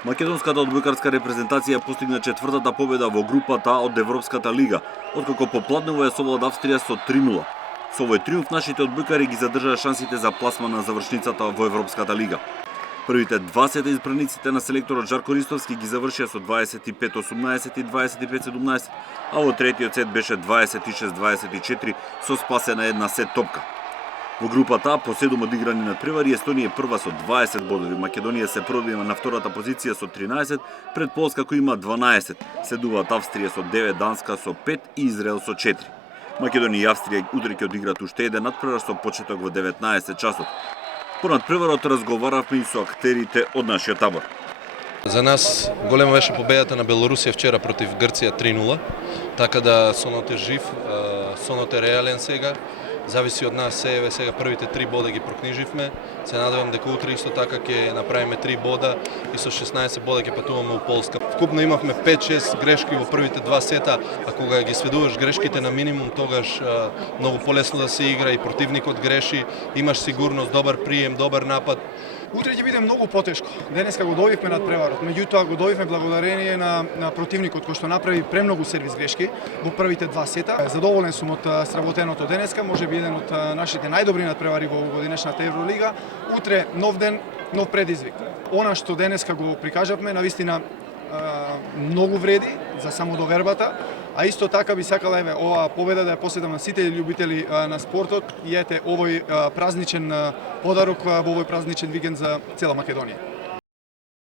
Македонската одбојкарска репрезентација постигна четвртата победа во групата од Европската лига, откако попладнува со Влад Австрија со 3:0. Со овој триумф нашите одбојкари ги задржаа шансите за пласма на завршницата во Европската лига. Првите два сета избраниците на селекторот Жарко Ристовски ги завршија со 25-18 и 25-17, а во третиот сет беше 26-24 со спасена една сет топка. Во групата по 7 одиграни надпревари Естонија е прва со 20 бодови, Македонија се продима на втората позиција со 13, пред Полска која има 12, следуваат Австрија со 9, Данска со 5 и Израел со 4. Македонија и Австрија утре ќе одиграат уште еден надпревар со почеток во 19 часот. По надпреварот разговаравме и со актерите од нашиот табор. За нас голема беше победата на Белорусија вчера против Грција 3:0, така да сонот е жив, сонот е реален сега. Зависи од нас сега првите 3 бода ги прокниживме. Се надевам дека утре исто така ќе направиме 3 бода и со 16 бода ќе патуваме у Полска. Вкупно имавме 5-6 грешки во првите 2 сета, а кога ги сведуваш грешките на минимум, тогаш многу полесно да се игра и противникот греши, имаш сигурност, добар прием, добар напад. Утре ќе биде многу потешко. Денеска го добивме надпреварот, меѓутоа го добивме благодарение на противникот кој што направи премногу сервис грешки во првите 2 сета. Задоволен сум од сработеното денеска, можеби еден од нашите најдобри надпревари во годинешната Евролига. Утре нов ден, нов предизвик. Она што денеска го прикажавме навистина многу вреди за самодовербата, а исто така би сакала оваа победа да ја посетам на сите љубители на спортот и ете овој празничен подарок во овој празничен викенд за цела Македонија.